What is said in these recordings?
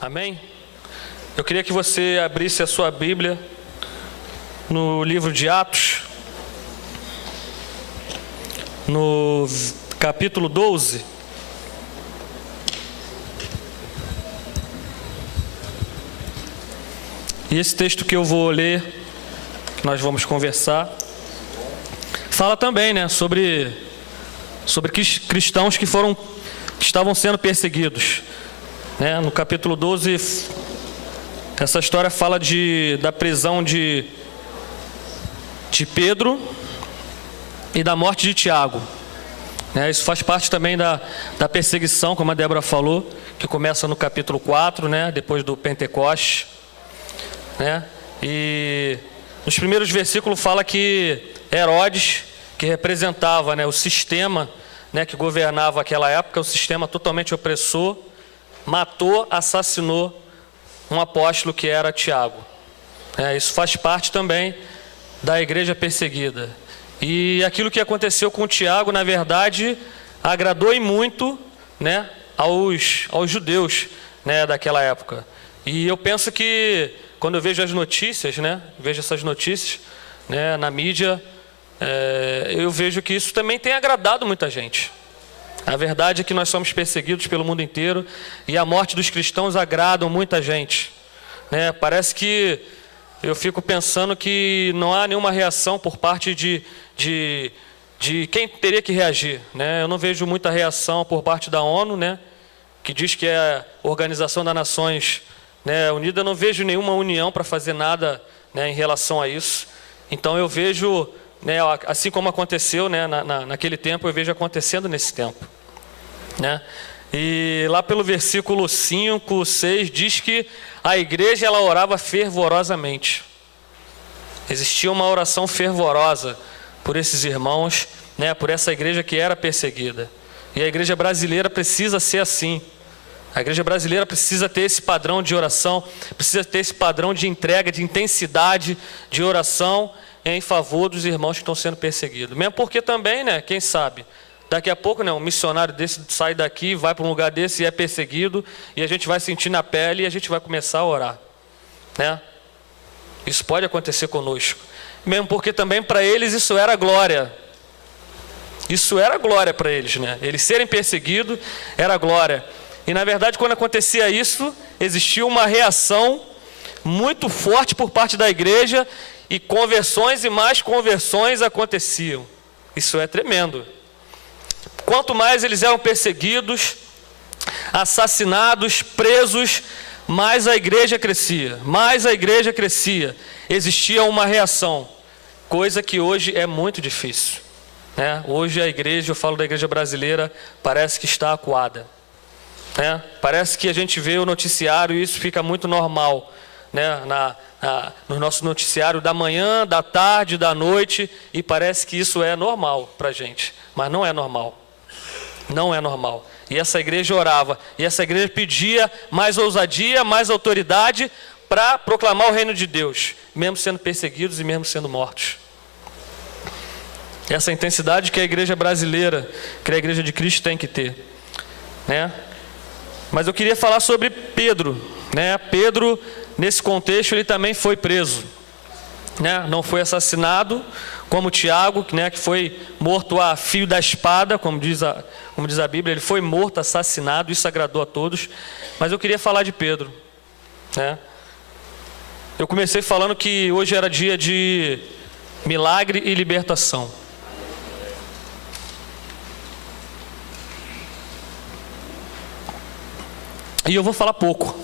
Amém? Eu queria que você abrisse a sua Bíblia no livro de Atos, no capítulo 12. E esse texto que eu vou ler, que nós vamos conversar, fala também, né, sobre cristãos que estavam sendo perseguidos. Né? No capítulo 12, essa história fala da prisão de Pedro e da morte de Tiago. Né? Isso faz parte também da perseguição, como a Débora falou, que começa no capítulo 4, né? Depois do Pentecoste. Né? E nos primeiros versículos fala que Herodes, que representava, né, o sistema, né, que governava aquela época, o sistema totalmente opressor, matou, assassinou um apóstolo que era Tiago. Isso faz parte também da igreja perseguida. E aquilo que aconteceu com Tiago, na verdade, agradou e muito, né, aos judeus, né, daquela época. E eu penso que, quando eu vejo as notícias, né, vejo essas notícias, né, na mídia, eu vejo que isso também tem agradado muita gente. A verdade é que nós somos perseguidos pelo mundo inteiro e a morte dos cristãos agrada muita gente. Né? Parece que eu fico pensando que não há nenhuma reação por parte de quem teria que reagir. Né? Eu não vejo muita reação por parte da ONU, né, que diz que é a Organização das Nações, né, Unida. Eu não vejo nenhuma união para fazer nada, né, em relação a isso. Então eu vejo, né, assim como aconteceu, né, naquele tempo, eu vejo acontecendo nesse tempo. Né? E lá pelo versículo 5, 6, diz que a igreja ela orava fervorosamente. Existia uma oração fervorosa por esses irmãos, né, por essa igreja que era perseguida. E a igreja brasileira precisa ser assim. A igreja brasileira precisa ter esse padrão de oração, precisa ter esse padrão de entrega, de intensidade de oração em favor dos irmãos que estão sendo perseguidos. Mesmo porque também, né, quem sabe, daqui a pouco, né, um missionário desse sai daqui, vai para um lugar desse e é perseguido, e a gente vai sentir na pele e a gente vai começar a orar. Né? Isso pode acontecer conosco. Mesmo porque também para eles isso era glória. Isso era glória para eles, né? Eles serem perseguidos era glória. E na verdade, quando acontecia isso, existia uma reação muito forte por parte da igreja, e conversões e mais conversões aconteciam. Isso é tremendo. Quanto mais eles eram perseguidos, assassinados, presos, mais a igreja crescia. Mais a igreja crescia. Existia uma reação, coisa que hoje é muito difícil. Né? Hoje a igreja, eu falo da igreja brasileira, parece que está acuada. Né? Parece que a gente vê o noticiário e isso fica muito normal, né? No nosso noticiário da manhã, da tarde, da noite, e parece que isso é normal para a gente, mas não é normal. Não é normal. E essa igreja orava, e essa igreja pedia mais ousadia, mais autoridade para proclamar o reino de Deus, mesmo sendo perseguidos e mesmo sendo mortos. Essa intensidade que a igreja brasileira, que a igreja de Cristo tem que ter. Né? Mas eu queria falar sobre Pedro. Né? Pedro, nesse contexto, ele também foi preso. Né? Não foi assassinado, como Tiago, né, que foi morto a fio da espada, como diz a Bíblia. Ele foi morto, assassinado, isso agradou a todos. Mas eu queria falar de Pedro. Né? Eu comecei falando que hoje era dia de milagre e libertação. E eu vou falar pouco.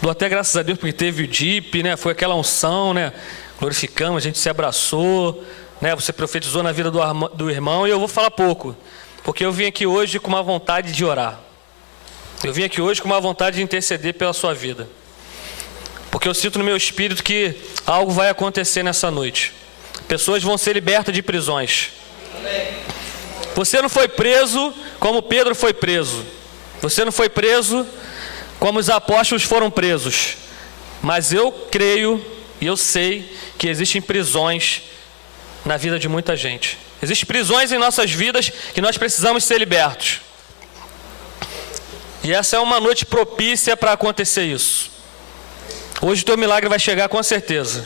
Dou até graças a Deus porque teve o DIP, né? Foi aquela unção, né? Glorificamos, a gente se abraçou, né? Você profetizou na vida do irmão, e eu vou falar pouco, porque eu vim aqui hoje com uma vontade de orar. Eu vim aqui hoje com uma vontade de interceder pela sua vida. Porque eu sinto no meu espírito que algo vai acontecer nessa noite. Pessoas vão ser libertas de prisões. Você não foi preso como Pedro foi preso. Você não foi preso como os apóstolos foram presos. Mas eu creio e eu sei que existem prisões na vida de muita gente. Existem prisões em nossas vidas que nós precisamos ser libertos. E essa é uma noite propícia para acontecer isso. Hoje o teu milagre vai chegar com certeza.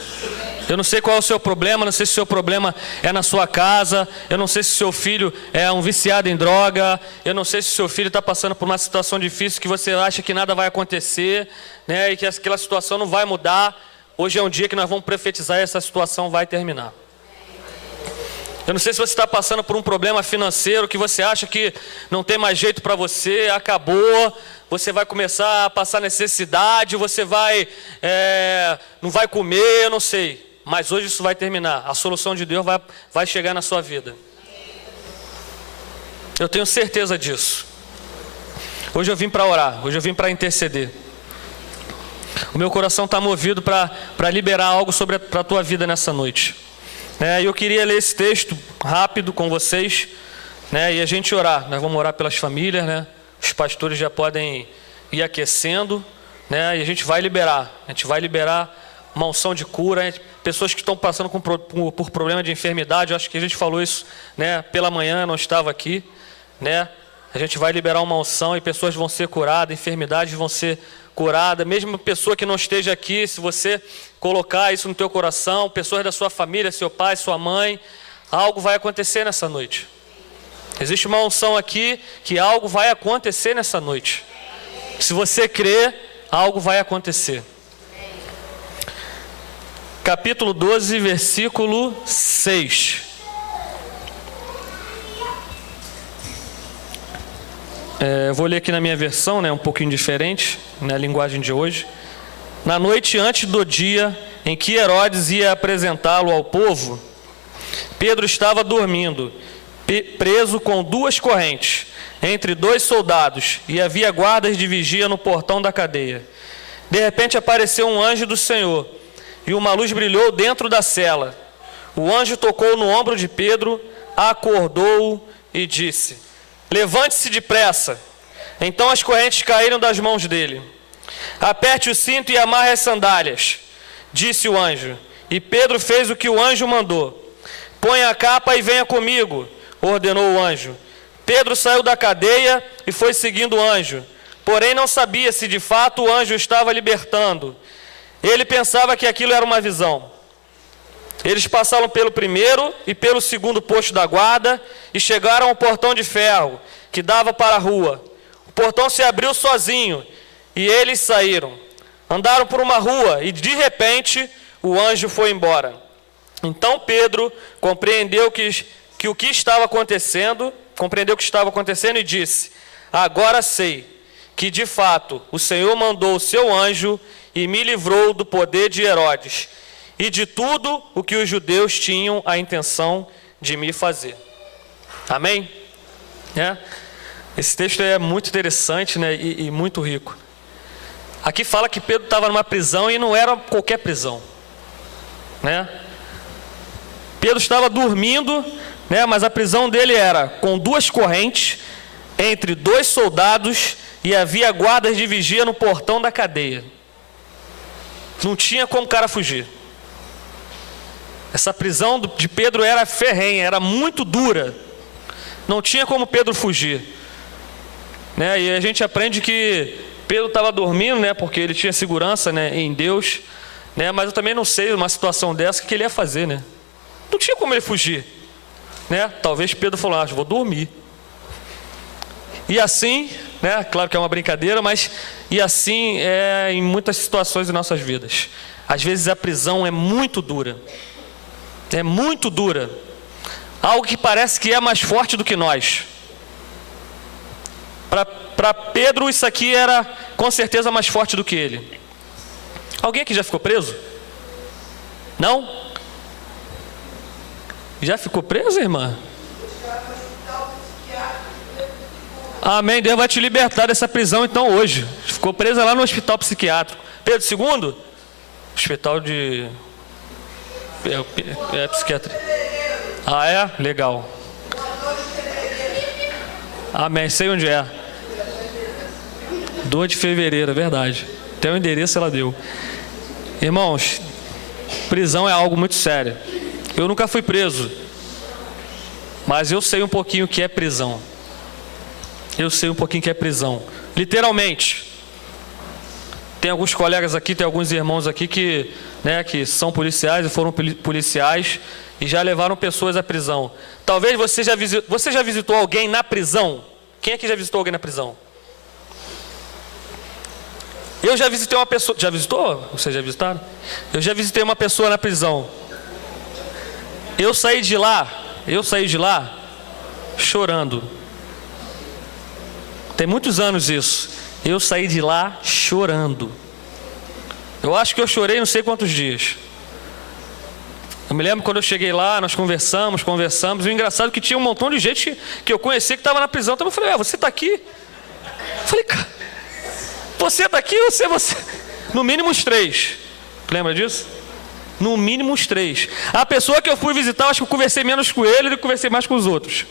Eu não sei qual é o seu problema, não sei se o seu problema é na sua casa, eu não sei se o seu filho é um viciado em droga, eu não sei se o seu filho está passando por uma situação difícil que você acha que nada vai acontecer, né, e que aquela situação não vai mudar. Hoje é um dia que nós vamos profetizar e essa situação vai terminar. Eu não sei se você está passando por um problema financeiro que você acha que não tem mais jeito para você, acabou, você vai começar a passar necessidade, você não vai comer, eu não sei. Mas hoje isso vai terminar, a solução de Deus vai chegar na sua vida. Eu tenho certeza disso. Hoje eu vim para orar, hoje eu vim para interceder. O meu coração está movido para liberar algo para a tua vida nessa noite. E eu queria ler esse texto rápido com vocês, e a gente orar. Nós vamos orar pelas famílias, os pastores já podem ir aquecendo, e a gente vai liberar. A gente vai liberar uma unção de cura, pessoas que estão passando por problema de enfermidade. Eu acho que a gente falou isso, pela manhã, eu não estava aqui, A gente vai liberar uma unção e pessoas vão ser curadas, enfermidades vão ser curadas. Mesmo pessoa que não esteja aqui, se você colocar isso no teu coração, pessoas da sua família, seu pai, sua mãe, algo vai acontecer nessa noite. Existe uma unção aqui que algo vai acontecer nessa noite. Se você crer, algo vai acontecer. Capítulo 12, versículo 6. Eu vou ler aqui na minha versão, um pouquinho diferente, na linguagem de hoje. Na noite antes do dia em que Herodes ia apresentá-lo ao povo, Pedro estava dormindo, preso com 2 correntes, entre 2 soldados, e havia guardas de vigia no portão da cadeia. De repente apareceu um anjo do Senhor, e uma luz brilhou dentro da cela. O anjo tocou no ombro de Pedro, acordou-o e disse: levante-se depressa. Então as correntes caíram das mãos dele. Aperte o cinto e amarre as sandálias, disse o anjo. E Pedro fez o que o anjo mandou. Ponha a capa e venha comigo, ordenou o anjo. Pedro saiu da cadeia e foi seguindo o anjo. Porém não sabia se de fato o anjo estava libertando. Ele pensava que aquilo era uma visão. Eles passaram pelo primeiro e pelo segundo posto da guarda e chegaram ao portão de ferro que dava para a rua. O portão se abriu sozinho e eles saíram. Andaram por uma rua e de repente o anjo foi embora. Então Pedro compreendeu o que estava acontecendo e disse: agora sei que de fato o Senhor mandou o seu anjo e me livrou do poder de Herodes e de tudo o que os judeus tinham a intenção de me fazer. Amém? Esse texto é muito interessante, e muito rico. Aqui fala que Pedro estava numa prisão e não era qualquer prisão, Pedro estava dormindo, mas a prisão dele era com 2 correntes, entre 2 soldados, e havia guardas de vigia no portão da cadeia. Não tinha como o cara fugir. Essa prisão de Pedro era ferrenha, era muito dura. Não tinha como Pedro fugir. E a gente aprende que Pedro estava dormindo, porque ele tinha segurança, em Deus. Mas eu também não sei, numa situação dessa, o que ele ia fazer, Não tinha como ele fugir. Talvez Pedro falou: vou dormir. E assim, claro que é uma brincadeira, mas e assim é em muitas situações de nossas vidas. Às vezes a prisão é muito dura. É muito dura. Algo que parece que é mais forte do que nós. Para Pedro isso aqui era com certeza mais forte do que ele. Alguém aqui já ficou preso? Não? Já ficou preso, irmã? Amém, Deus vai te libertar dessa prisão então hoje. Ficou presa lá no hospital psiquiátrico. Pedro II? Hospital de... É psiquiatria. Ah, é? Legal. Amém, sei onde é. 2 de fevereiro, é verdade. Até o endereço ela deu. Irmãos, prisão é algo muito sério. Eu nunca fui preso, mas eu sei um pouquinho o que é prisão. Eu sei um pouquinho o que é prisão. Literalmente. Tem alguns colegas aqui, tem alguns irmãos aqui que são policiais e foram policiais e já levaram pessoas à prisão. Talvez você já visitou alguém na prisão? Quem aqui já visitou alguém na prisão? Eu já visitei uma pessoa. Já visitou? Vocês já visitaram? Eu já visitei uma pessoa na prisão. Eu saí de lá chorando. Tem muitos anos isso. Eu saí de lá chorando. Eu acho que eu chorei não sei quantos dias. Eu me lembro quando eu cheguei lá, nós conversamos. E o engraçado é que tinha um montão de gente que eu conhecia que estava na prisão. Então eu falei, você está aqui? Eu falei, cara, você está aqui ou você? No mínimo uns 3. Lembra disso? No mínimo uns 3. A pessoa que eu fui visitar, eu acho que eu conversei menos com ele do que conversei mais com os outros.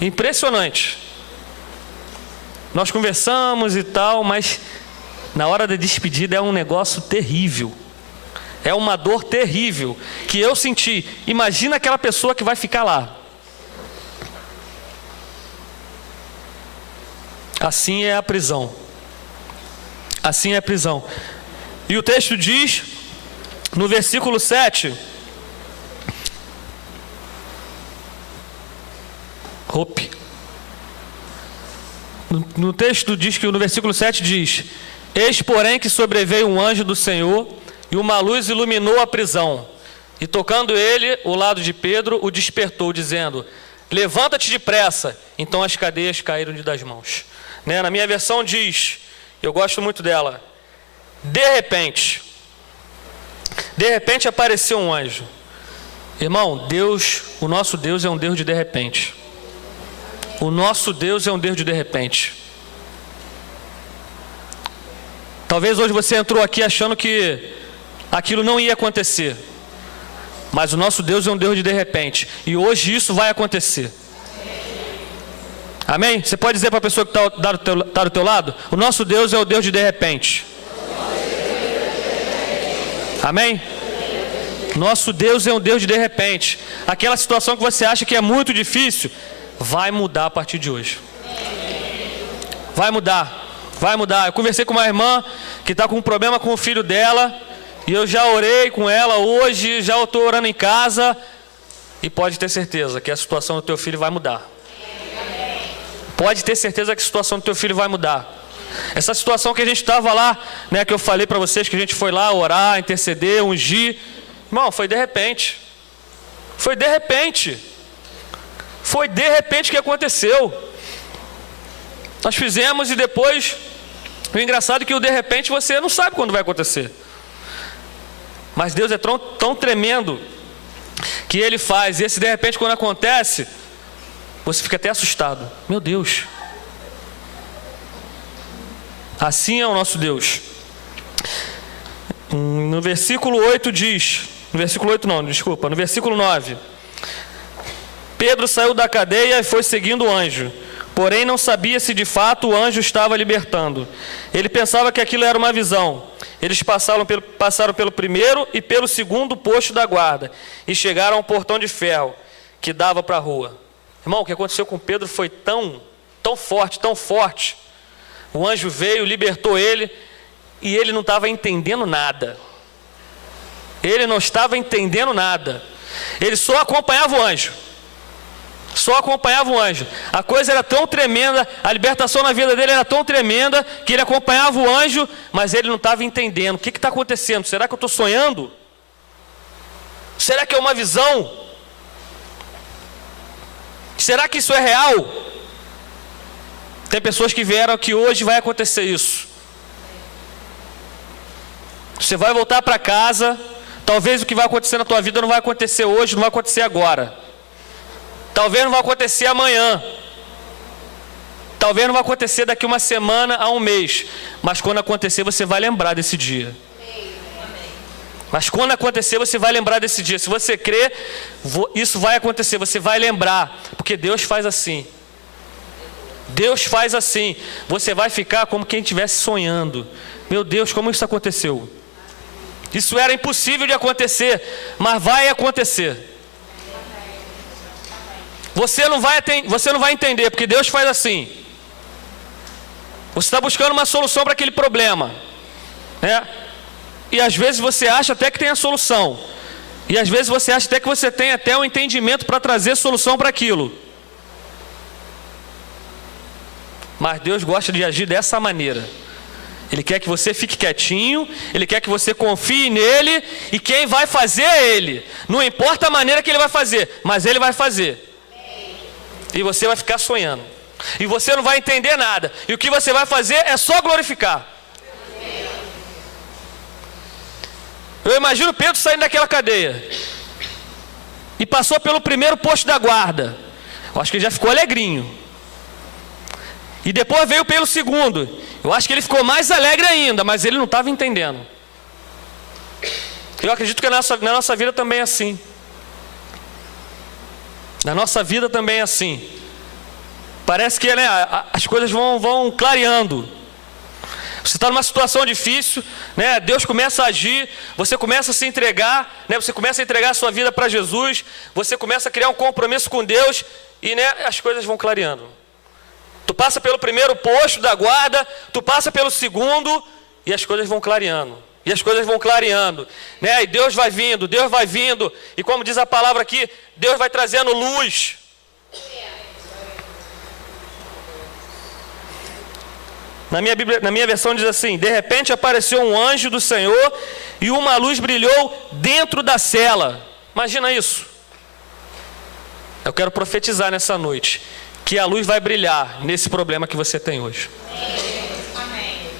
Impressionante. Nós conversamos e tal, mas na hora da despedida é um negócio terrível. É uma dor terrível que eu senti. Imagina aquela pessoa que vai ficar lá. Assim é a prisão. Assim é a prisão. E o texto diz, no versículo 7... No texto diz que no versículo 7 diz: eis, porém, que sobreveio um anjo do Senhor, e uma luz iluminou a prisão. E tocando ele, o lado de Pedro, o despertou, dizendo: levanta-te depressa. Então as cadeias caíram-lhe das mãos. Na minha versão diz, eu gosto muito dela, de repente apareceu um anjo. Irmão, Deus, o nosso Deus é um Deus de repente. O nosso Deus é um Deus de repente. Talvez hoje você entrou aqui achando que aquilo não ia acontecer. Mas o nosso Deus é um Deus de repente. E hoje isso vai acontecer. Amém? Você pode dizer para a pessoa que está do teu lado? O nosso Deus é o Deus de repente. Amém? Nosso Deus é um Deus de repente. Aquela situação que você acha que é muito difícil, vai mudar a partir de hoje. Vai mudar. Eu conversei com uma irmã que está com um problema com o filho dela, e eu já orei com ela hoje, já estou orando em casa, e pode ter certeza que a situação do teu filho vai mudar. Pode ter certeza que a situação do teu filho vai mudar. Essa situação que a gente estava lá, que eu falei para vocês, que a gente foi lá orar, interceder, ungir, irmão, foi de repente. Foi de repente que aconteceu. Nós fizemos e depois, o engraçado é que o de repente você não sabe quando vai acontecer. Mas Deus é tão tremendo que Ele faz. E esse de repente quando acontece, você fica até assustado. Meu Deus. Assim é o nosso Deus. No versículo 8 diz, no versículo 9. Pedro saiu da cadeia e foi seguindo o anjo. Porém não sabia se de fato o anjo estava libertando. Ele pensava que aquilo era uma visão. Eles passaram pelo primeiro e pelo segundo posto da guarda e chegaram ao portão de ferro que dava para a rua. Irmão, o que aconteceu com Pedro foi tão forte. O anjo veio, libertou ele e ele não estava entendendo nada. Ele não estava entendendo nada. Ele só acompanhava o anjo. A coisa era tão tremenda, a libertação na vida dele era tão tremenda, que ele acompanhava o anjo, mas ele não estava entendendo. O que está acontecendo? Será que eu estou sonhando? Será que é uma visão? Será que isso é real? Tem pessoas que vieram aqui hoje, vai acontecer isso. Você vai voltar para casa, talvez o que vai acontecer na tua vida não vai acontecer hoje, não vai acontecer agora. Talvez não vai acontecer amanhã. Talvez não vai acontecer daqui uma semana a um mês. Mas quando acontecer, você vai lembrar desse dia. Mas quando acontecer, você vai lembrar desse dia. Se você crer, isso vai acontecer. Você vai lembrar. Porque Deus faz assim. Deus faz assim. Você vai ficar como quem estivesse sonhando. Meu Deus, como isso aconteceu? Isso era impossível de acontecer, mas vai acontecer. Você não vai entender, porque Deus faz assim. Você está buscando uma solução para aquele problema, né? E às vezes você acha até que tem a solução. E às vezes você acha até que você tem até um entendimento para trazer solução para aquilo. Mas Deus gosta de agir dessa maneira. Ele quer que você fique quietinho, Ele quer que você confie nele, e quem vai fazer é Ele. Não importa a maneira que Ele vai fazer, mas Ele vai fazer. E você vai ficar sonhando. E você não vai entender nada. E o que você vai fazer é só glorificar. Eu imagino Pedro saindo daquela cadeia. E passou pelo primeiro posto da guarda. Eu acho que ele já ficou alegrinho. E depois veio pelo segundo. Eu acho que ele ficou mais alegre ainda, mas ele não estava entendendo. Eu acredito que na nossa vida também é assim. Na nossa vida também é assim. Parece que, né, as coisas vão clareando. Você está numa situação difícil, né? Deus começa a agir, você começa a se entregar, né? Você começa a entregar a sua vida para Jesus, você começa a criar um compromisso com Deus e, né, as coisas vão clareando. Tu passa pelo primeiro posto da guarda, tu passa pelo segundo e as coisas vão clareando. E as coisas vão clareando, né? E Deus vai vindo, e como diz a palavra aqui, Deus vai trazendo luz. Na minha versão diz assim: de repente apareceu um anjo do Senhor e uma luz brilhou dentro da cela. Imagina isso. Eu quero profetizar nessa noite que a luz vai brilhar nesse problema que você tem hoje. Amém.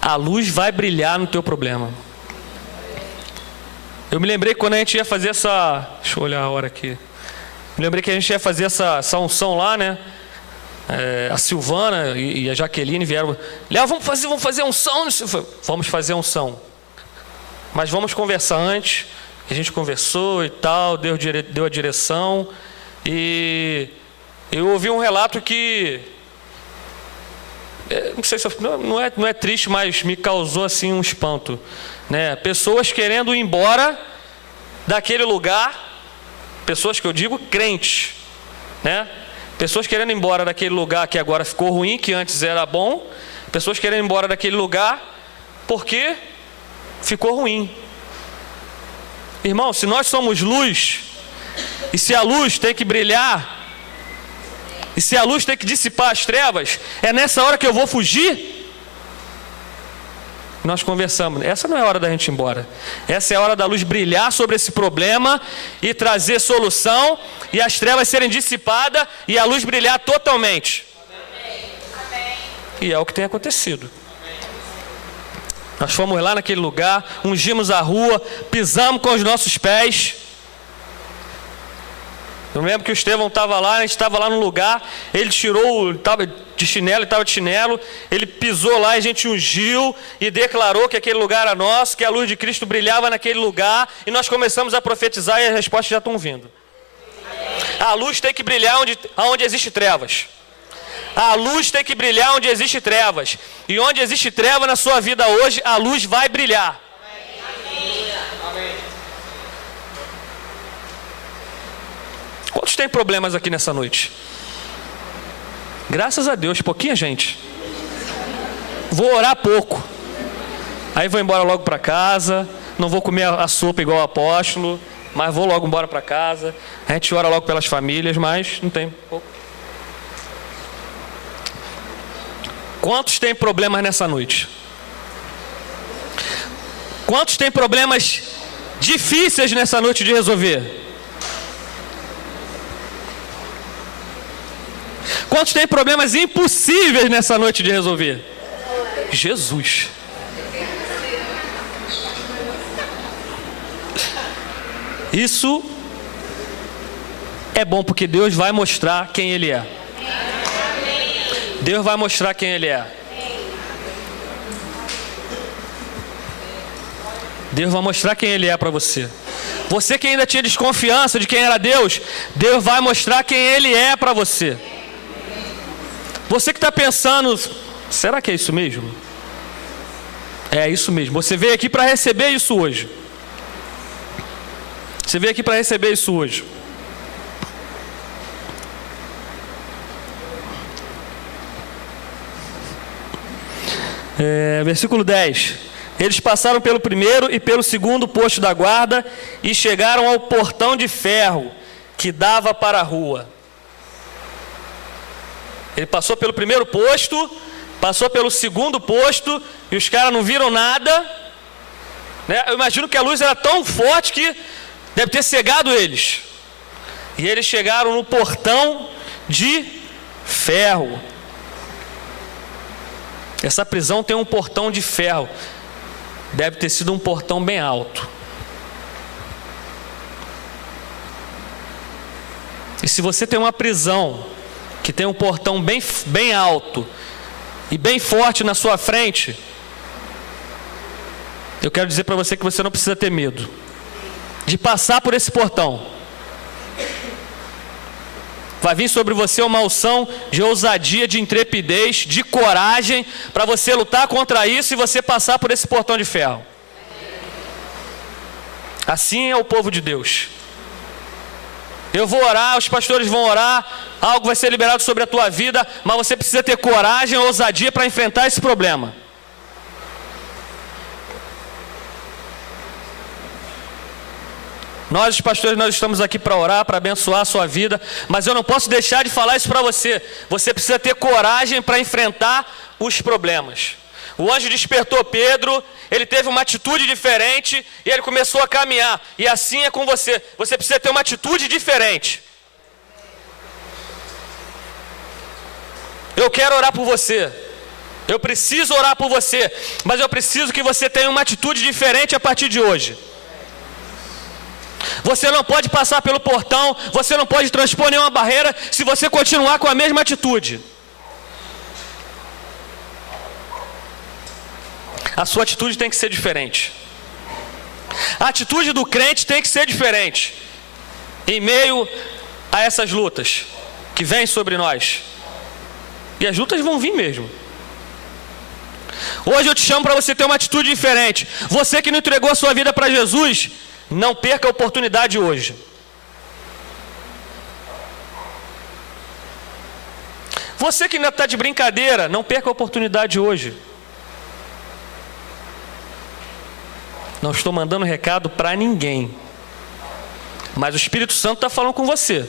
A luz vai brilhar no teu problema. Eu me lembrei quando a gente ia fazer essa... Deixa eu olhar a hora aqui. Me lembrei que a gente ia fazer essa unção lá, né? A Silvana e a Jaqueline vieram. Léo, vamos fazer unção. Vamos fazer unção. Mas vamos conversar antes. A gente conversou e tal, deu a direção. E eu ouvi um relato que... não sei se não é triste, mas me causou assim um espanto, né? Pessoas querendo ir embora daquele lugar, pessoas que eu digo crentes, né? Pessoas querendo ir embora daquele lugar que agora ficou ruim, que antes era bom. Pessoas querendo ir embora daquele lugar porque ficou ruim. Irmão, se nós somos luz, e se a luz tem que brilhar, e se a luz tem que dissipar as trevas, é nessa hora que eu vou fugir? Nós conversamos, essa não é a hora da gente ir embora. Essa é a hora da luz brilhar sobre esse problema e trazer solução, e as trevas serem dissipadas e a luz brilhar totalmente. Amém. E é o que tem acontecido. Nós fomos lá naquele lugar, ungimos a rua, pisamos com os nossos pés. Eu lembro que o Estevão estava lá, a gente estava lá no lugar, ele tirou, estava de chinelo, ele pisou lá, a gente ungiu e declarou que aquele lugar era nosso, que a luz de Cristo brilhava naquele lugar, e nós começamos a profetizar e as respostas já estão vindo. A luz tem que brilhar onde existe trevas. A luz tem que brilhar onde existe trevas. E onde existe treva na sua vida hoje, a luz vai brilhar. Quantos tem problemas aqui nessa noite? Graças a Deus, pouquinha gente. Vou orar pouco. Aí vou embora logo para casa. Não vou comer a sopa igual o apóstolo, mas vou logo embora para casa. A gente ora logo pelas famílias, mas não tem pouco. Quantos tem problemas nessa noite? Quantos tem problemas difíceis nessa noite de resolver? Quantos tem problemas impossíveis nessa noite de resolver? Jesus. Isso é bom porque Deus vai mostrar quem Ele é. Deus vai mostrar quem Ele é. Deus vai mostrar quem Ele é para você. Você que ainda tinha desconfiança de quem era Deus, Deus vai mostrar quem Ele é para você. Você que está pensando, será que é isso mesmo? É isso mesmo. Você veio aqui para receber isso hoje. Você veio aqui para receber isso hoje. Versículo 10. Eles passaram pelo primeiro e pelo segundo posto da guarda e chegaram ao portão de ferro que dava para a rua. Ele passou pelo primeiro posto, passou pelo segundo posto e os caras não viram nada, né? Eu imagino que a luz era tão forte que deve ter cegado eles. E eles chegaram no portão de ferro. Essa prisão tem um portão de ferro. Deve ter sido um portão bem alto. E se você tem uma prisão que tem um portão bem alto e bem forte na sua frente, eu quero dizer para você que você não precisa ter medo de passar por esse portão. Vai vir sobre você uma unção de ousadia, de intrepidez, de coragem, para você lutar contra isso e você passar por esse portão de ferro. Assim é o povo de Deus. Eu vou orar, os pastores vão orar, algo vai ser liberado sobre a tua vida, mas você precisa ter coragem, ousadia para enfrentar esse problema. Nós, os pastores, nós estamos aqui para orar, para abençoar a sua vida, mas eu não posso deixar de falar isso para você. Você precisa ter coragem para enfrentar os problemas. O anjo despertou Pedro, ele teve uma atitude diferente e ele começou a caminhar. E assim é com você. Você precisa ter uma atitude diferente. Eu quero orar por você. Eu preciso orar por você. Mas eu preciso que você tenha uma atitude diferente a partir de hoje. Você não pode passar pelo portão, você não pode transpor nenhuma barreira se você continuar com a mesma atitude. A sua atitude tem que ser diferente. A atitude do crente tem que ser diferente. Em meio a essas lutas que vêm sobre nós. E as lutas vão vir mesmo. Hoje eu te chamo para você ter uma atitude diferente. Você que não entregou a sua vida para Jesus, não perca a oportunidade hoje. Você que ainda está de brincadeira, não perca a oportunidade hoje. Não estou mandando recado para ninguém, mas o Espírito Santo está falando com você.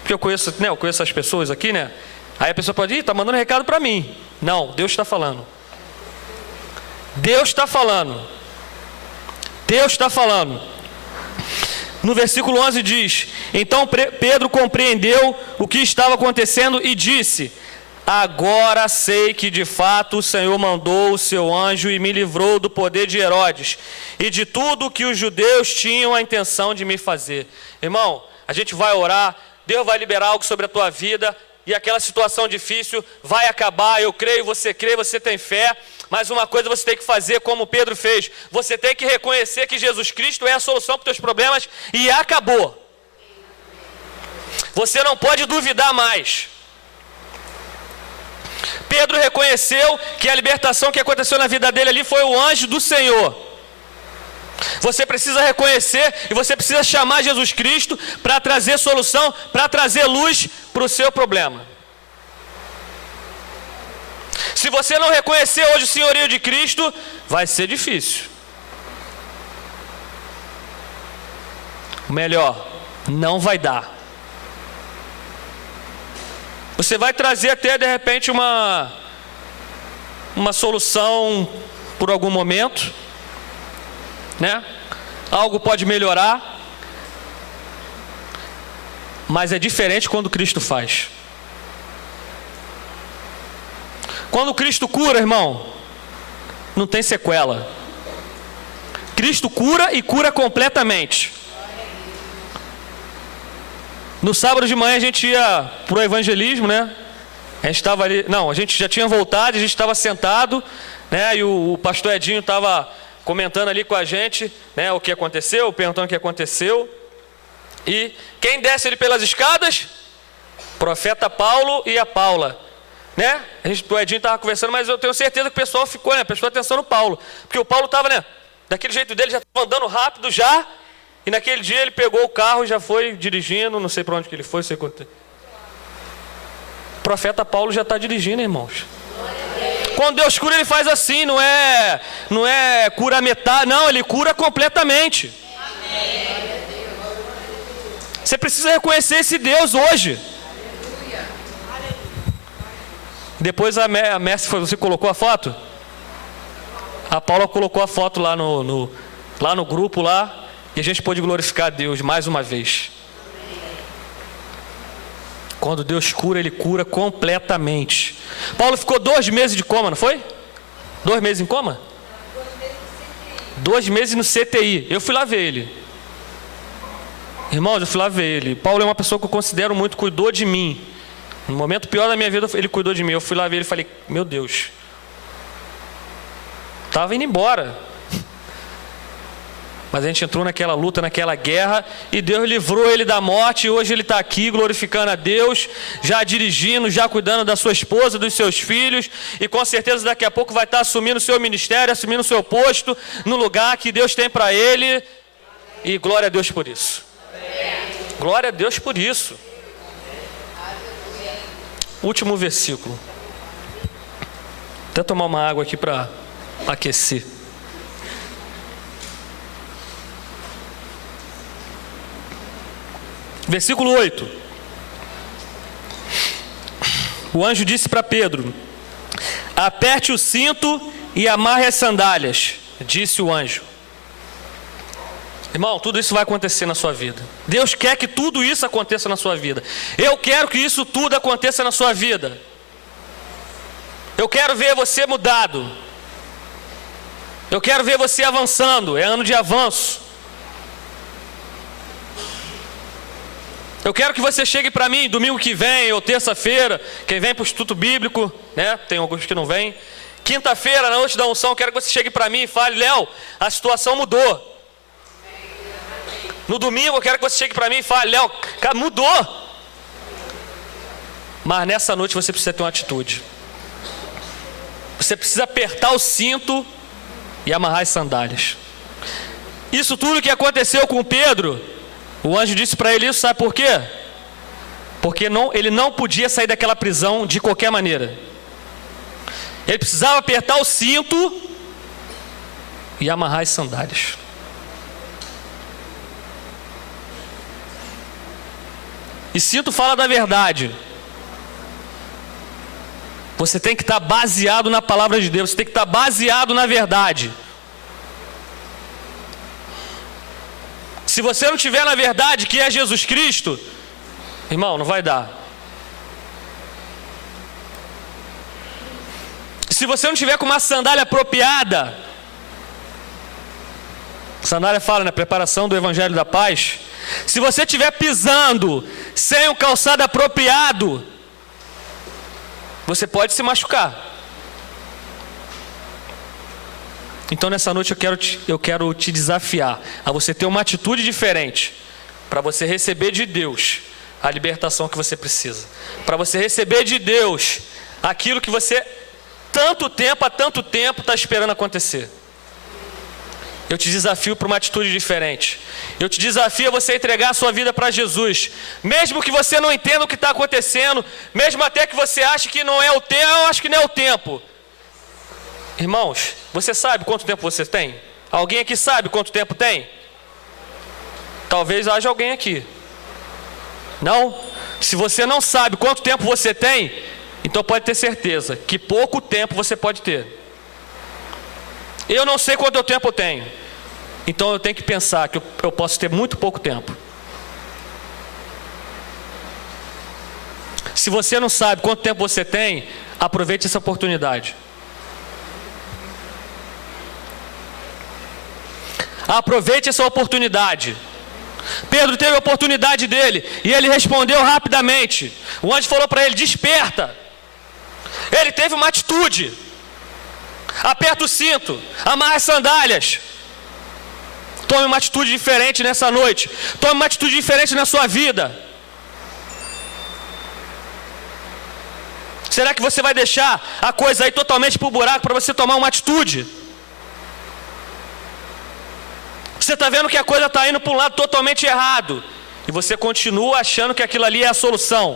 Porque eu conheço as pessoas aqui, né? Aí a pessoa pode ir, está mandando recado para mim. Não, Deus está falando. Deus está falando. Deus está falando. No versículo 11 diz: então Pedro compreendeu o que estava acontecendo e disse: agora sei que de fato o Senhor mandou o seu anjo e me livrou do poder de Herodes e de tudo que os judeus tinham a intenção de me fazer. Irmão, a gente vai orar, Deus vai liberar algo sobre a tua vida e aquela situação difícil vai acabar. Eu creio, você crê, você tem fé. Mas uma coisa você tem que fazer como Pedro fez. Você tem que reconhecer que Jesus Cristo é a solução para os teus problemas e acabou. Você não pode duvidar mais. Pedro reconheceu que a libertação que aconteceu na vida dele ali foi o anjo do Senhor. Você precisa reconhecer e você precisa chamar Jesus Cristo para trazer solução, para trazer luz para o seu problema. Se você não reconhecer hoje o senhorio de Cristo, vai ser difícil. Melhor, não vai dar. Você vai trazer até de repente uma solução por algum momento, né? Algo pode melhorar, mas é diferente quando Cristo faz. Quando Cristo cura, irmão, não tem sequela. Cristo cura e cura completamente. No sábado de manhã a gente ia para o evangelismo, né? A gente estava ali, a gente já tinha voltado, a gente estava sentado, né? E o pastor Edinho estava comentando ali com a gente, né? O que aconteceu, perguntando o que aconteceu. E quem desce ali pelas escadas? Profeta Paulo e a Paula. né? O Edinho estava conversando, mas eu tenho certeza que o pessoal ficou, né? Prestou atenção no Paulo. Porque o Paulo estava, né? Daquele jeito dele, já estava andando rápido já. E naquele dia ele pegou o carro e já foi dirigindo, não sei para onde que ele foi, não sei quanto. O profeta Paulo já está dirigindo, irmãos. Quando Deus cura, ele faz assim, não é cura metade, não, ele cura completamente. Você precisa reconhecer esse Deus hoje. Depois a mestre, você colocou a foto? A Paula colocou a foto lá no grupo lá, e a gente pôde glorificar a Deus mais uma vez. Quando Deus cura, Ele cura completamente. Paulo ficou 2 meses de coma, não foi? 2 meses em coma? 2 meses no CTI. Eu fui lá ver ele. Irmãos, eu fui lá ver ele. Paulo é uma pessoa que eu considero muito, cuidou de mim. No momento pior da minha vida, ele cuidou de mim. Eu fui lá ver ele e falei, meu Deus. Estava indo embora. Mas a gente entrou naquela luta, naquela guerra, e Deus livrou ele da morte, e hoje ele está aqui glorificando a Deus, já dirigindo, já cuidando da sua esposa, dos seus filhos, e com certeza daqui a pouco vai estar assumindo o seu ministério, assumindo o seu posto, no lugar que Deus tem para ele, e glória a Deus por isso. Glória a Deus por isso. Último versículo. Até tomar uma água aqui para aquecer. Versículo 8. O anjo disse para Pedro: aperte o cinto e amarre as sandálias, disse o anjo. Irmão, tudo isso vai acontecer na sua vida. Deus quer que tudo isso aconteça na sua vida. Eu quero que isso tudo aconteça na sua vida. Eu quero ver você mudado. Eu quero ver você avançando. É ano de avanço. Eu quero que você chegue para mim domingo que vem ou terça-feira, quem vem para o Instituto Bíblico, né? Tem alguns que não vêm. Quinta-feira, na noite da unção, eu quero que você chegue para mim e fale: Léo, a situação mudou. No domingo, eu quero que você chegue para mim e fale: Léo, mudou. Mas nessa noite você precisa ter uma atitude. Você precisa apertar o cinto e amarrar as sandálias. Isso tudo que aconteceu com Pedro, o anjo disse para ele isso, sabe por quê? Porque ele não podia sair daquela prisão de qualquer maneira. Ele precisava apertar o cinto e amarrar as sandálias. E cinto fala da verdade. Você tem que estar baseado na palavra de Deus, você tem que estar baseado na verdade. Se você não tiver na verdade, que é Jesus Cristo, irmão, não vai dar. Se você não tiver com uma sandália apropriada, sandália fala na preparação do Evangelho da Paz. Se você estiver pisando sem um calçado apropriado, você pode se machucar. Então nessa noite eu quero te desafiar a você ter uma atitude diferente, para você receber de Deus a libertação que você precisa, para você receber de Deus aquilo que você há tanto tempo está esperando acontecer. Eu te desafio para uma atitude diferente. Eu te desafio a você entregar a sua vida para Jesus, mesmo que você não entenda o que está acontecendo, mesmo até que você ache que não é o tempo. Eu acho que não é o tempo. Irmãos, você sabe quanto tempo você tem? Alguém aqui sabe quanto tempo tem? Talvez haja alguém aqui. Não? Se você não sabe quanto tempo você tem, então pode ter certeza que pouco tempo você pode ter. Eu não sei quanto tempo eu tenho, então eu tenho que pensar que eu posso ter muito pouco tempo. Se você não sabe quanto tempo você tem, aproveite essa oportunidade. Aproveite essa oportunidade. Pedro teve a oportunidade dele e ele respondeu rapidamente. O anjo falou para ele: desperta. Ele teve uma atitude. Aperta o cinto, amarra as sandálias. Tome uma atitude diferente nessa noite. Tome uma atitude diferente na sua vida. Será que você vai deixar a coisa aí totalmente pro buraco para você tomar uma atitude? Você está vendo que a coisa está indo para um lado totalmente errado e você continua achando que aquilo ali é a solução.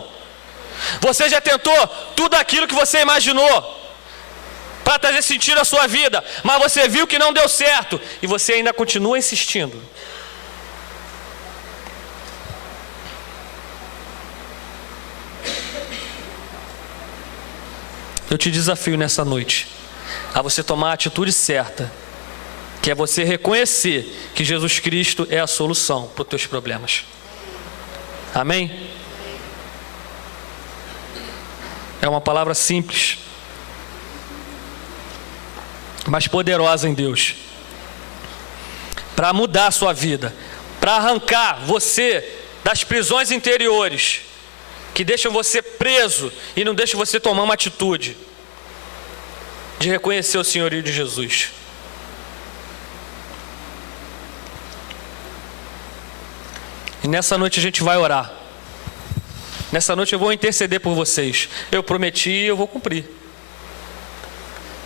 Você já tentou tudo aquilo que você imaginou para trazer sentido à sua vida, mas você viu que não deu certo e você ainda continua insistindo. Eu te desafio nessa noite a você tomar a atitude certa, que é você reconhecer que Jesus Cristo é a solução para os teus problemas. Amém? É uma palavra simples, mas poderosa em Deus, para mudar a sua vida, para arrancar você das prisões interiores, que deixam você preso e não deixam você tomar uma atitude de reconhecer o senhorio de Jesus. E nessa noite a gente vai orar. Nessa noite eu vou interceder por vocês. Eu prometi e eu vou cumprir.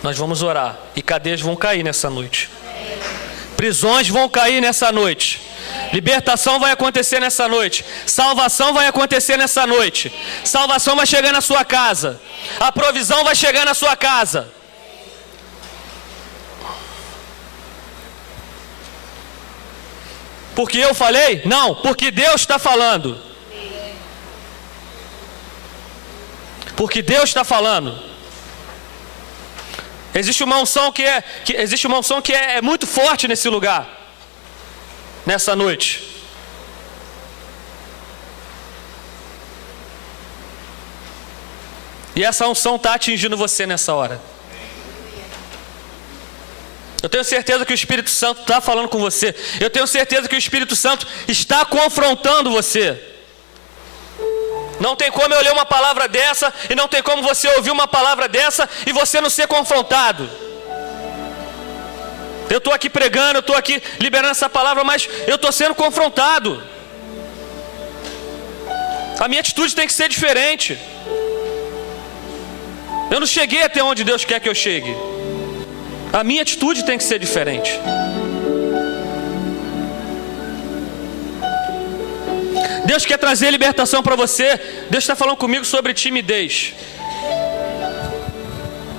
Nós vamos orar e cadeias vão cair nessa noite. Prisões vão cair nessa noite. Libertação vai acontecer nessa noite. Salvação vai acontecer nessa noite. Salvação vai chegar na sua casa. A provisão vai chegar na sua casa. Porque eu falei? Não, porque Deus está falando. Porque Deus está falando. Existe uma unção que é muito forte nesse lugar. Nessa noite. E essa unção está atingindo você nessa hora. Eu tenho certeza que o Espírito Santo está falando com você. Eu tenho certeza que o Espírito Santo está confrontando você. Não tem como eu ler uma palavra dessa e não tem como você ouvir uma palavra dessa e você não ser confrontado. Eu estou aqui pregando, eu estou aqui liberando essa palavra, mas eu estou sendo confrontado. A minha atitude tem que ser diferente. Eu não cheguei até onde Deus quer que eu chegue. A minha atitude tem que ser diferente. Deus quer trazer libertação para você. Deus está falando comigo sobre timidez.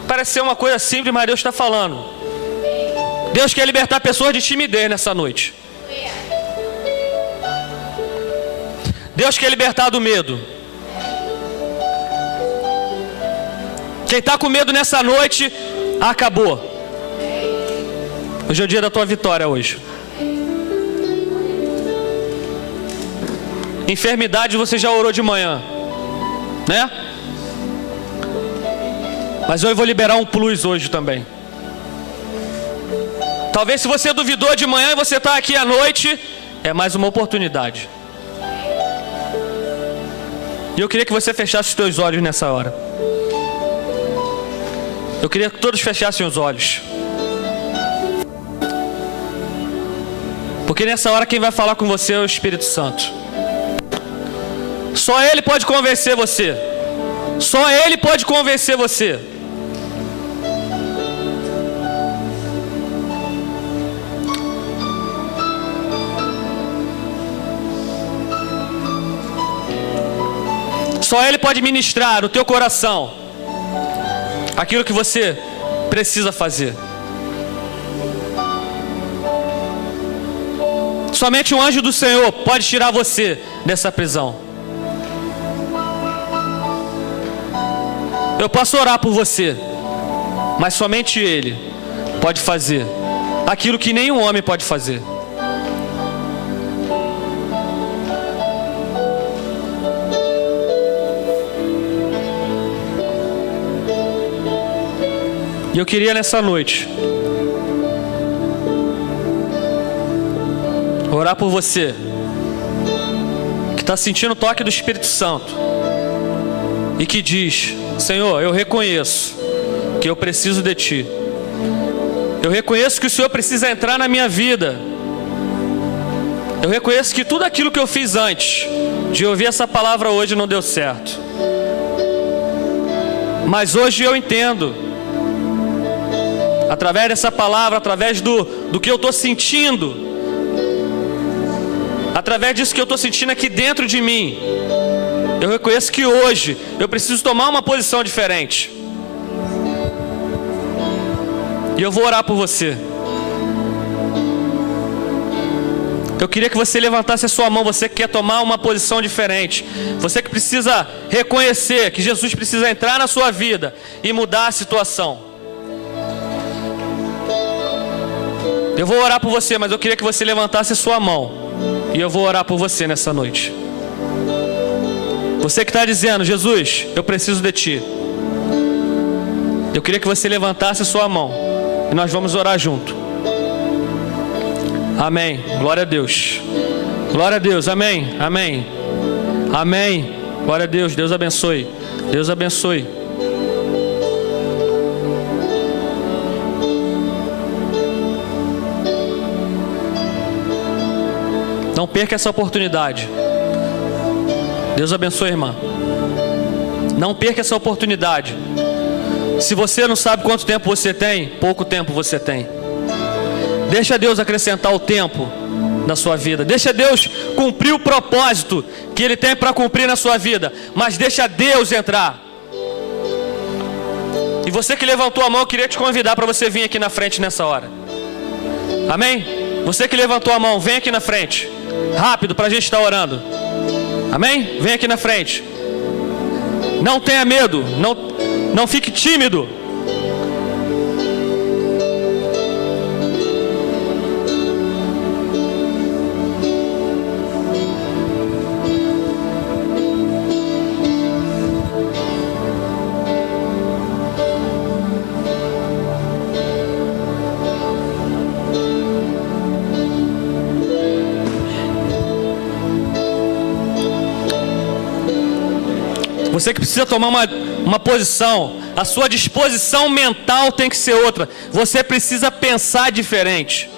Parece ser uma coisa simples, mas Deus está falando. Deus quer libertar pessoas de timidez nessa noite. Deus quer libertar do medo. Quem está com medo nessa noite, acabou. Hoje é o dia da tua vitória hoje. Enfermidade você já orou de manhã, né? Mas eu vou liberar um plus hoje também. Talvez se você duvidou de manhã e você está aqui à noite, é mais uma oportunidade. E eu queria que você fechasse os teus olhos nessa hora. Eu queria que todos fechassem os olhos. Porque nessa hora quem vai falar com você é o Espírito Santo. Só Ele pode convencer você. Só Ele pode convencer você. Só Ele pode ministrar no teu coração aquilo que você precisa fazer. Somente um anjo do Senhor pode tirar você dessa prisão. Eu posso orar por você, mas somente Ele pode fazer aquilo que nenhum homem pode fazer. E eu queria nessa noite orar por você que está sentindo o toque do Espírito Santo e que diz: Senhor, eu reconheço que eu preciso de Ti. Eu reconheço que o Senhor precisa entrar na minha vida. Eu reconheço que tudo aquilo que eu fiz antes de ouvir essa palavra hoje não deu certo. Mas hoje eu entendo, através dessa palavra, através do que eu estou sentindo, através disso que eu estou sentindo aqui dentro de mim, eu reconheço que hoje eu preciso tomar uma posição diferente. E eu vou orar por você. Eu queria que você levantasse a sua mão, você que quer tomar uma posição diferente, você que precisa reconhecer que Jesus precisa entrar na sua vida e mudar a situação. Eu vou orar por você, mas eu queria que você levantasse a sua mão, e eu vou orar por você nessa noite. Você que está dizendo: Jesus, eu preciso de Ti. Eu queria que você levantasse a sua mão, e nós vamos orar junto. Amém. Glória a Deus. Glória a Deus. Amém. Amém. Amém. Glória a Deus. Deus abençoe. Deus abençoe. Não perca essa oportunidade. Deus abençoe, irmã. Não perca essa oportunidade. Se você não sabe quanto tempo você tem, pouco tempo você tem. Deixa Deus acrescentar o tempo na sua vida. Deixa Deus cumprir o propósito que Ele tem para cumprir na sua vida. Mas deixa Deus entrar. E você que levantou a mão, eu queria te convidar para você vir aqui na frente nessa hora. Amém? Você que levantou a mão, vem aqui na frente. Rápido, para a gente estar orando. Amém? Vem aqui na frente. Não tenha medo. Não fique tímido. Você que precisa tomar uma posição, a sua disposição mental tem que ser outra. Você precisa pensar diferente.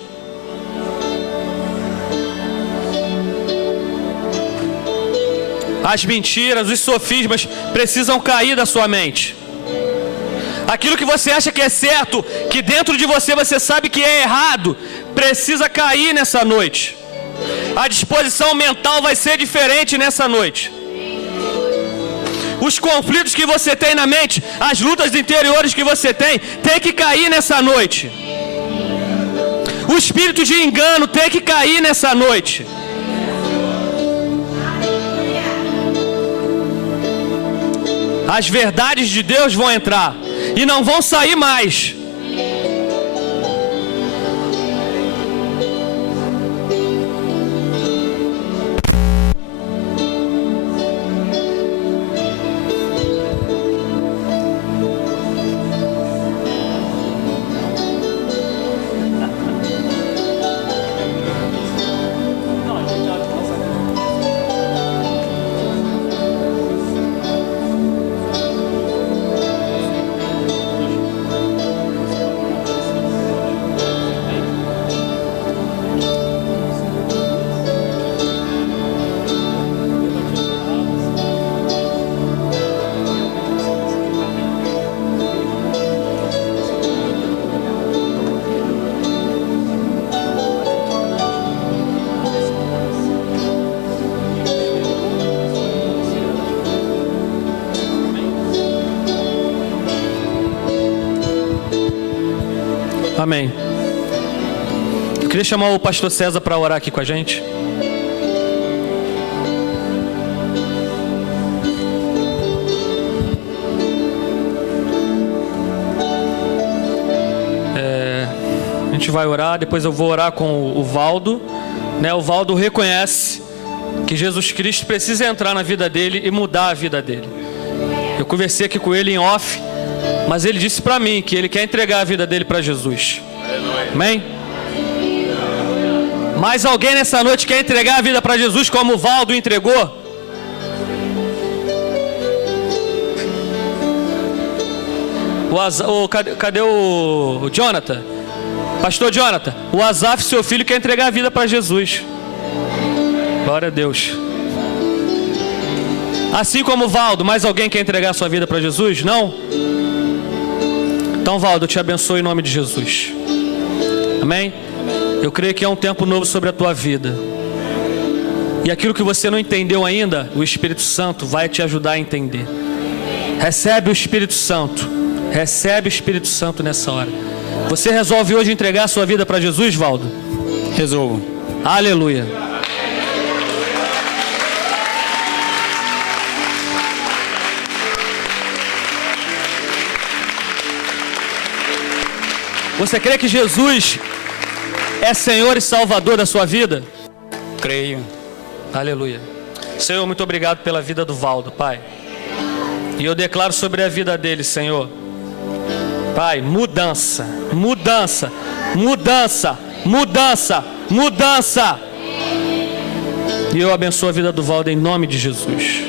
As mentiras, os sofismas precisam cair da sua mente. Aquilo que você acha que é certo, que dentro de você sabe que é errado, precisa cair nessa noite. A disposição mental vai ser diferente nessa noite. Os conflitos que você tem na mente, as lutas interiores que você tem que cair nessa noite. O espírito de engano tem que cair nessa noite. As verdades de Deus vão entrar e não vão sair mais. Amém. Eu queria chamar o pastor César para orar aqui com a gente. A gente vai orar, depois eu vou orar com o Valdo, né? O Valdo reconhece que Jesus Cristo precisa entrar na vida dele e mudar a vida dele. Eu conversei aqui com ele em off, mas ele disse para mim que ele quer entregar a vida dele para Jesus. Amém? Mais alguém nessa noite quer entregar a vida para Jesus como o Valdo entregou? Cadê o Jonathan? Pastor Jonathan, o Azaf, seu filho, quer entregar a vida para Jesus. Glória a Deus. Assim como o Valdo, mais alguém quer entregar sua vida para Jesus? Não? Então, Valdo, eu te abençoo em nome de Jesus. Amém? Eu creio que é um tempo novo sobre a tua vida. E aquilo que você não entendeu ainda, o Espírito Santo vai te ajudar a entender. Recebe o Espírito Santo. Recebe o Espírito Santo nessa hora. Você resolve hoje entregar a sua vida para Jesus, Valdo? Resolvo. Aleluia. Você crê que Jesus é Senhor e Salvador da sua vida? Creio. Aleluia. Senhor, muito obrigado pela vida do Valdo, Pai. E eu declaro sobre a vida dele, Senhor, Pai, mudança, mudança, mudança, mudança, mudança. E eu abençoo a vida do Valdo em nome de Jesus.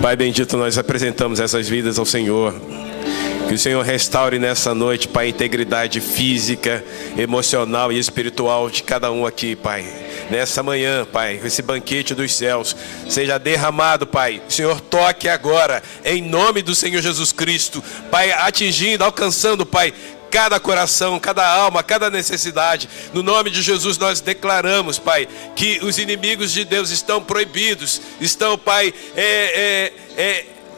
Pai bendito, nós apresentamos essas vidas ao Senhor. Que o Senhor restaure nessa noite, Pai, a integridade física, emocional e espiritual de cada um aqui, Pai. Nessa manhã, Pai, esse banquete dos céus seja derramado, Pai. O Senhor toque agora, em nome do Senhor Jesus Cristo, Pai, atingindo, alcançando, Pai, cada coração, cada alma, cada necessidade. No nome de Jesus nós declaramos, Pai, que os inimigos de Deus estão proibidos, estão, Pai,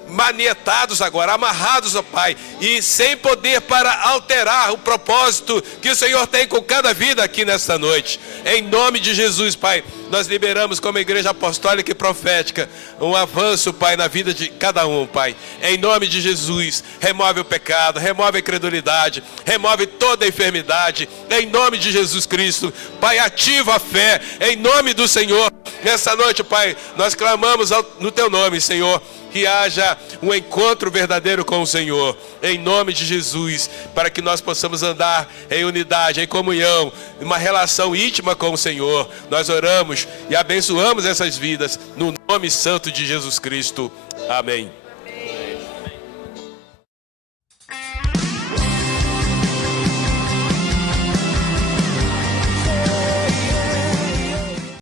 manietados agora, amarrados, ó Pai, e sem poder para alterar o propósito que o Senhor tem com cada vida aqui nesta noite. Em nome de Jesus, Pai, nós liberamos como igreja apostólica e profética um avanço, Pai, na vida de cada um, Pai. Em nome de Jesus, remove o pecado, remove a incredulidade, remove toda a enfermidade. Em nome de Jesus Cristo, Pai, ativa a fé. Em nome do Senhor, nessa noite, Pai, nós clamamos no Teu nome, Senhor, que haja um encontro verdadeiro com o Senhor, em nome de Jesus, para que nós possamos andar em unidade, em comunhão, em uma relação íntima com o Senhor. Nós oramos e abençoamos essas vidas, no nome santo de Jesus Cristo. Amém.